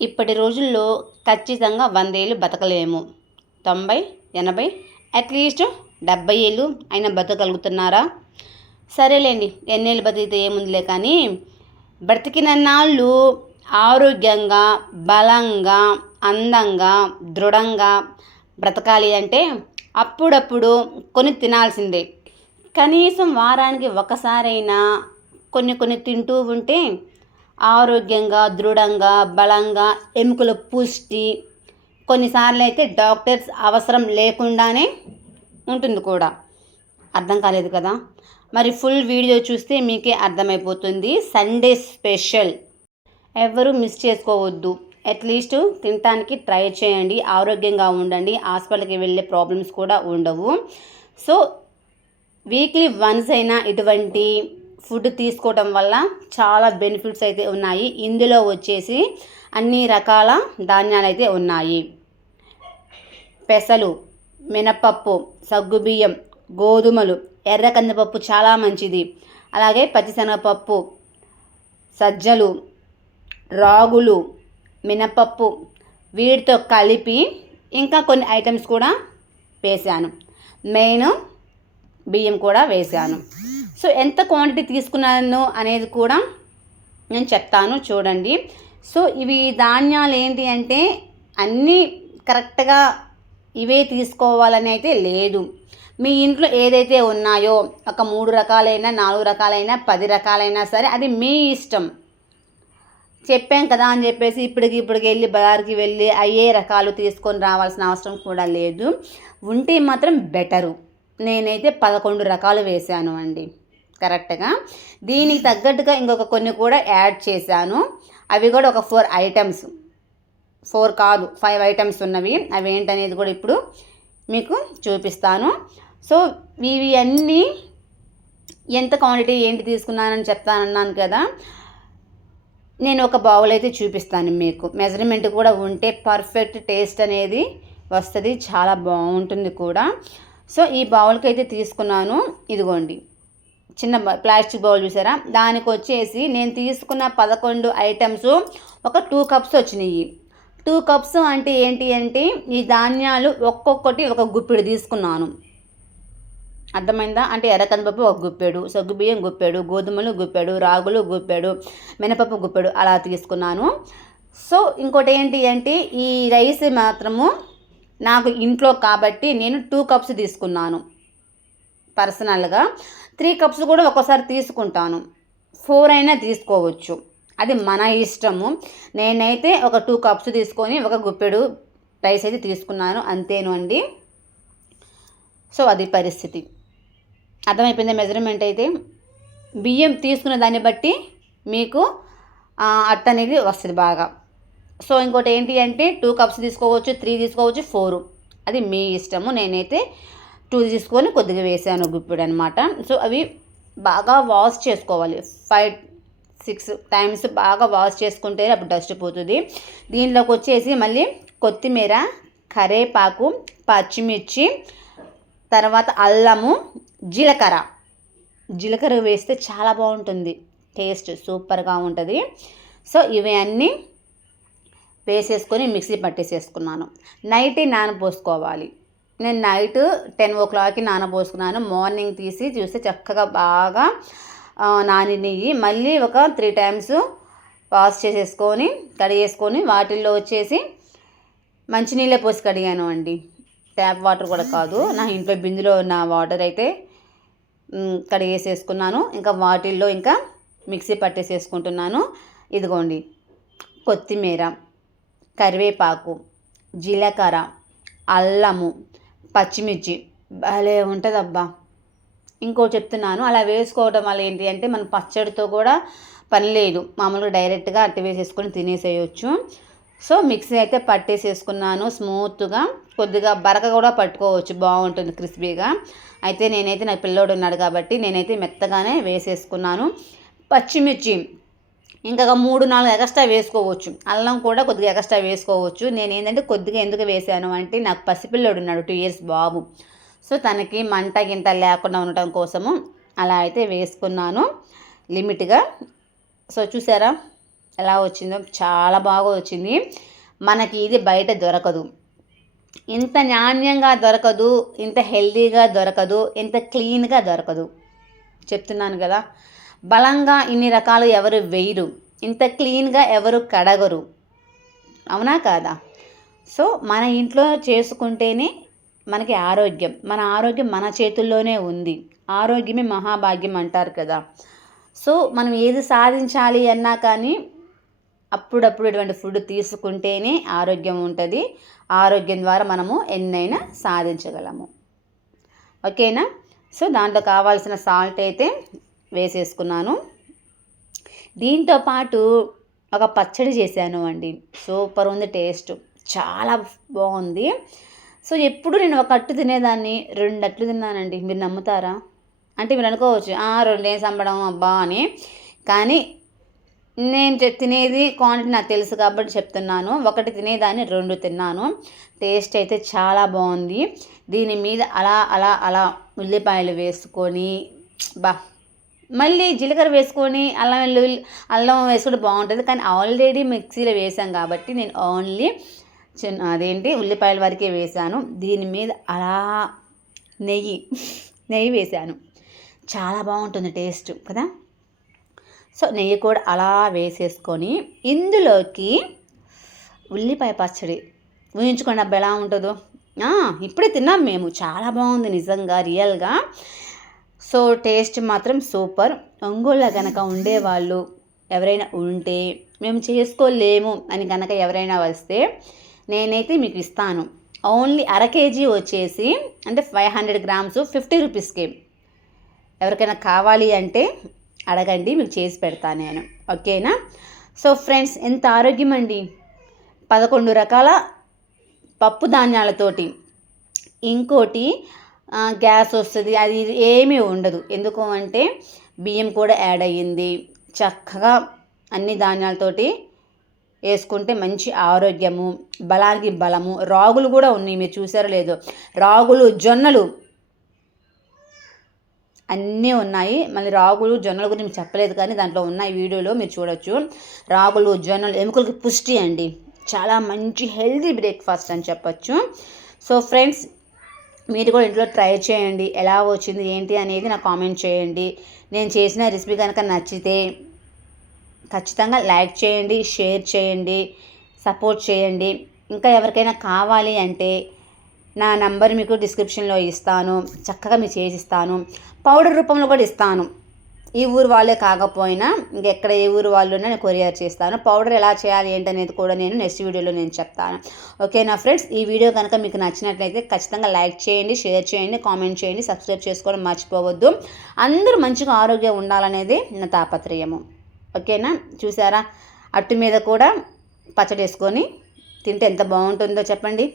ఇప్పటి రోజుల్లో ఖచ్చితంగా 100 ఏళ్ళు బతకలేము. 90, 80 అట్లీస్ట్ 70 ఏళ్ళు అయినా బతకగలుగుతున్నారా? సరేలేండి, ఎన్నేళ్ళు బతికితే ఏముందిలే కానీ బ్రతికినన్నాళ్ళు ఆరోగ్యంగా, బలంగా, అందంగా, దృఢంగా బ్రతకాలి అంటే అప్పుడప్పుడు కొని తినాల్సిందే. కనీసం వారానికి ఒకసారైనా కొన్ని తింటూ ఉంటే ఆరోగ్యంగా, దృఢంగా, బలంగా, ఎముకల పుష్టి, కొన్నిసార్లు అయితే డాక్టర్స్ అవసరం లేకుండానే ఉంటుంది కూడా. అర్థం కాలేదు కదా? మరి ఫుల్ వీడియో చూస్తే మీకే అర్థమైపోతుంది. సండే స్పెషల్ ఎవరు మిస్ చేసుకోవద్దు. అట్లీస్ట్ తినటానికి ట్రై చేయండి. ఆరోగ్యంగా ఉండండి. హాస్పిటల్కి వెళ్ళే ప్రాబ్లమ్స్ కూడా ఉండవు. సో వీక్లీ వన్స్ అయినా ఇటువంటి ఫుడ్ తీసుకోవడం వల్ల చాలా బెనిఫిట్స్ అయితే ఉన్నాయి. ఇందులో వచ్చేసి అన్ని రకాల ధాన్యాలు అయితే ఉన్నాయి. పెసలు, మినపప్పు, సగ్గుబియ్యం, గోధుమలు, ఎర్ర కందిపప్పు చాలా మంచిది. అలాగే పచ్చిశనగపప్పు, సజ్జలు, రాగులు, మినపప్పు వీటితో కలిపి ఇంకా కొన్ని ఐటమ్స్ కూడా వేసాను. మెయిన్ బియ్యం కూడా వేసాను. సో ఎంత క్వాంటిటీ తీసుకున్నాను అనేది కూడా నేను చెప్తాను, చూడండి. సో ఇవి ధాన్యాలు ఏంటి అంటే అన్నీ కరెక్ట్గా ఇవే తీసుకోవాలని అయితే లేదు. మీ ఇంట్లో ఏదైతే ఉన్నాయో ఒక 3 రకాలైనా, 4 రకాలైనా, 10 రకాలైనా సరే అది మీ ఇష్టం. చెప్పాం కదా అని చెప్పేసి ఇప్పటికి వెళ్ళి బజార్కి వెళ్ళి అయ్యే రకాలు తీసుకొని రావాల్సిన అవసరం కూడా లేదు. ఉంటే మాత్రం బెటరు. నేనైతే 11 రకాలు వేసాను అండి కరెక్ట్గా. దీనికి తగ్గట్టుగా ఇంకొక కొన్ని కూడా యాడ్ చేశాను. అవి కూడా ఒక 4 ఐటమ్స్, 4 కాదు 5 ఐటమ్స్ ఉన్నవి. అవి ఏంటనేది కూడా ఇప్పుడు మీకు చూపిస్తాను. సో ఇవి అన్నీ ఎంత క్వాంటిటీ ఏంటి తీసుకున్నానని చెప్తానన్నాను కదా. నేను ఒక బౌల్ అయితే చూపిస్తాను మీకు. మెజర్మెంట్ కూడా ఉంటే పర్ఫెక్ట్ టేస్ట్ అనేది వస్తుంది, చాలా బాగుంటుంది కూడా. సో ఈ బౌల్కి అయితే తీసుకున్నాను. ఇదిగోండి చిన్న ప్లాస్టిక్ బౌల్ చూసారా, దానికి వచ్చేసి నేను తీసుకున్న 11 ఐటమ్స్ ఒక 2 కప్స్ వచ్చినాయి. 2 కప్స్ అంటే ఏంటి అంటే ఈ ధాన్యాలు ఒక్కొక్కటి ఒక గుప్పెడు తీసుకున్నాను. అర్థమైందా? అంటే ఎర్రకందిపప్పు ఒక గుప్పెడు, సగ్గుబియ్యం గుప్పెడు, గోధుమలు గుప్పెడు, రాగులు గుప్పెడు, మినపప్పు గుప్పెడు అలా తీసుకున్నాను. సో ఇంకోటి ఏంటి అంటే ఈ రైస్ మాత్రము నాకు ఇంట్లో కాబట్టి నేను 2 కప్స్ తీసుకున్నాను. పర్సనల్గా 3 కప్స్ కూడా ఒక్కోసారి తీసుకుంటాను, 4 అయినా తీసుకోవచ్చు, అది మన ఇష్టము. నేనైతే ఒక 2 కప్స్ తీసుకొని ఒక గుప్పెడు రైస్ అయితే తీసుకున్నాను, అంతేను అండి. సో అది పరిస్థితి. అర్థమైపోయింది. మెజర్మెంట్ అయితే బియ్యం తీసుకున్న దాన్ని బట్టి మీకు అట్ట అనేది వస్తుంది బాగా. సో ఇంకోటి ఏంటి అంటే 2 కప్స్ తీసుకోవచ్చు, 3 తీసుకోవచ్చు, 4 అది మీ ఇష్టము. నేనైతే 2 తీసుకొని కొద్దిగా వేసాను గుప్పెడు అనమాట. సో అవి బాగా వాష్ చేసుకోవాలి. 5-6 టైమ్స్ బాగా వాష్ చేసుకుంటే అప్పుడు డస్ట్ పోతుంది. దీంట్లోకి వచ్చేసి మళ్ళీ కొత్తిమీర, కరేపాకు, పచ్చిమిర్చి, తర్వాత అల్లము, జీలకర్ర వేస్తే చాలా బాగుంటుంది, టేస్ట్ సూపర్గా ఉంటుంది. సో ఇవి అన్నీ వేసేసుకొని మిక్సీ పట్టేసేసుకున్నాను. నైటే నానపోసుకోవాలి. నేను నైట్ 10 o'clockకి నానపోసుకున్నాను. మార్నింగ్ తీసి చూస్తే చక్కగా బాగా నానినవి. మళ్ళీ ఒక 3 టైమ్స్ వాష్ చేసేసుకొని కడిగేసుకొని వాటిల్లో వచ్చేసి మంచినీళ్ళే పోసి కడిగాను అండి, ట్యాప్ వాటర్ కూడా కాదు. నా ఇంట్లో బిందులో ఉన్న వాటర్ అయితే కడిగేసేసుకున్నాను. ఇంకా వాటిల్లో ఇంకా మిక్సీ పట్టేసేసుకుంటున్నాను. ఇదిగోండి కొత్తిమీర, కరివేపాకు, జీలకర్ర, అల్లము, పచ్చిమిర్చి భలే ఉంటుంది అబ్బా. ఇంకోటి చెప్తున్నాను, అలా వేసుకోవడం వల్ల ఏంటి అంటే మన పచ్చడితో కూడా పని లేదు, మామూలుగా డైరెక్ట్గా అట్టి వేసేసుకొని తినేసేయచ్చు. సో మిక్సీ అయితే పట్టేసేసుకున్నాను స్మూత్గా. కొద్దిగా బరక కూడా పట్టుకోవచ్చు, బాగుంటుంది క్రిస్పీగా. అయితే నేనైతే నా పిల్లోడు ఉన్నాడు కాబట్టి నేనైతే మెత్తగానే వేసేసుకున్నాను. పచ్చిమిర్చి ఇంకా 3-4 ఎక్స్ట్రా వేసుకోవచ్చు. అల్లం కూడా కొద్దిగా ఎక్స్ట్రా వేసుకోవచ్చు. నేను ఏంటంటే కొద్దిగా ఎందుకు వేసాను అంటే నాకు పసిపిల్లోడు ఉన్నాడు, 2 years బాబు. సో తనకి మంట గింట లేకుండా ఉండటం కోసము అలా అయితే వేసుకున్నాను లిమిట్గా. సో చూసారా ఎలా వచ్చిందో చాలా బాగా వచ్చింది. మనకి ఇది బయట దొరకదు, ఇంత నాణ్యంగా దొరకదు, ఇంత హెల్తీగా దొరకదు, ఇంత క్లీన్గా దొరకదు. చెప్తున్నాను కదా, బలంగా ఇన్ని రకాలు ఎవరు వేయరు, ఇంత క్లీన్గా ఎవరు కడగరు, అవునా కాదా? సో మన ఇంట్లో చేసుకుంటేనే మనకి ఆరోగ్యం, మన ఆరోగ్యం మన చేతుల్లోనే ఉంది. ఆరోగ్యమే మహాభాగ్యం అంటారు కదా. సో మనం ఏది సాధించాలి అన్నా కానీ అప్పుడప్పుడు ఇటువంటి ఫుడ్ తీసుకుంటేనే ఆరోగ్యం ఉంటుంది. ఆరోగ్యం ద్వారా మనము ఎన్నైనా సాధించగలము. ఓకేనా? సో దాంట్లో కావాల్సిన సాల్ట్ అయితే వేసేసుకున్నాను. దీంతో పాటు ఒక పచ్చడి చేశాను అండి. సూపర్ ఉంది, టేస్ట్ చాలా బాగుంది. సో ఎప్పుడు నేను ఒక అట్టు తినేదాన్ని, 2 అట్లు తిన్నానండి. మీరు నమ్ముతారా? అంటే మీరు అనుకోవచ్చు 2 ఏం సంబడం అబ్బా అని, కానీ నేను తినేది క్వాంటిటీ నాకు తెలుసు కాబట్టి చెప్తున్నాను. 1 తినేదాన్ని 2 తిన్నాను. టేస్ట్ అయితే చాలా బాగుంది. దీని మీద అలా అలా అలా ఉల్లిపాయలు వేసుకొని మళ్ళీ జీలకర్ర వేసుకొని అల్లం వేసుకుంటే బాగుంటుంది. కానీ ఆల్రెడీ మిక్సీలో వేసాం కాబట్టి నేను ఓన్లీ ఉల్లిపాయల వరకే వేసాను. దీని మీద అలా నెయ్యి వేసాను. చాలా బాగుంటుంది టేస్ట్ కదా. సో నెయ్యి కూడా అలా వేసేసుకొని ఇందులోకి ఉల్లిపాయ పచ్చడి ఊహించుకోండి అబ్బా ఎలా ఉంటుందో. ఇప్పుడే తిన్నాం మేము, చాలా బాగుంది నిజంగా, రియల్గా. సో టేస్ట్ మాత్రం సూపర్. ఒంగోలులో కనుక ఉండేవాళ్ళు ఎవరైనా ఉంటే, మేము చేసుకోలేము అని కనుక ఎవరైనా వస్తే నేనైతే మీకు ఇస్తాను. ఓన్లీ 1/2 kg వచ్చేసి అంటే 500 grams 50 రూపీస్కి. ఎవరికైనా కావాలి అంటే అడగండి, మీకు చేసి పెడతాను నేను. ఓకేనా? సో ఫ్రెండ్స్, ఎంత ఆరోగ్యం అండి. 11 రకాల పప్పు ధాన్యాలతోటి. ఇంకోటి గ్యాస్ వస్తుంది, అది ఏమీ ఉండదు. ఎందుకు అంటే బియ్యం కూడా యాడ్ అయ్యింది. చక్కగా అన్ని ధాన్యాలతోటి వేసుకుంటే మంచి ఆరోగ్యము, బలానికి బలము. రాగులు కూడా ఉన్నాయి, మీరు చూసారో లేదో. రాగులు, జొన్నలు అన్నీ ఉన్నాయి. మళ్ళీ రాగులు, జొన్నల గురించి చెప్పలేదు కానీ దాంట్లో ఉన్నాయి, వీడియోలో మీరు చూడొచ్చు. రాగులు, జొన్నలు ఎముకలకి పుష్టి అండి. చాలా మంచి హెల్తీ బ్రేక్ఫాస్ట్ అని చెప్పచ్చు. సో ఫ్రెండ్స్, మీరు కూడా ఇంట్లో ట్రై చేయండి. ఎలా వచ్చింది ఏంటి అనేది నాకు కామెంట్ చేయండి. నేను చేసిన రెసిపీ కనుక నచ్చితే ఖచ్చితంగా లైక్ చేయండి, షేర్ చేయండి, సపోర్ట్ చేయండి. ఇంకా ఎవరికైనా కావాలి అంటే నా నంబర్ మీకు డిస్క్రిప్షన్లో ఇస్తాను, చక్కగా మీకు చేసిస్తాను. పౌడర్ రూపంలో కూడా ఇస్తాను. ఈ ఊరు వాళ్ళే కాకపోయినా ఇంకెక్కడ ఏ ఊరు వాళ్ళు ఉన్నా నేను కొరియర్ చేస్తాను. పౌడర్ ఎలా చేయాలి ఏంటనేది కూడా నేను నెక్స్ట్ వీడియోలో నేను చెప్తాను. ఓకేనా ఫ్రెండ్స్? ఈ వీడియో కనుక మీకు నచ్చినట్లయితే ఖచ్చితంగా లైక్ చేయండి, షేర్ చేయండి, కామెంట్ చేయండి, సబ్స్క్రైబ్ చేసుకోవడం మర్చిపోవద్దు. అందరూ మంచిగా ఆరోగ్యంగా ఉండాలనేది నా తాపత్రయము. ఓకేనా? చూసారా, అట్టు మీద కూడా పచ్చడి వేసుకొని తింటే ఎంత బాగుంటుందో చెప్పండి.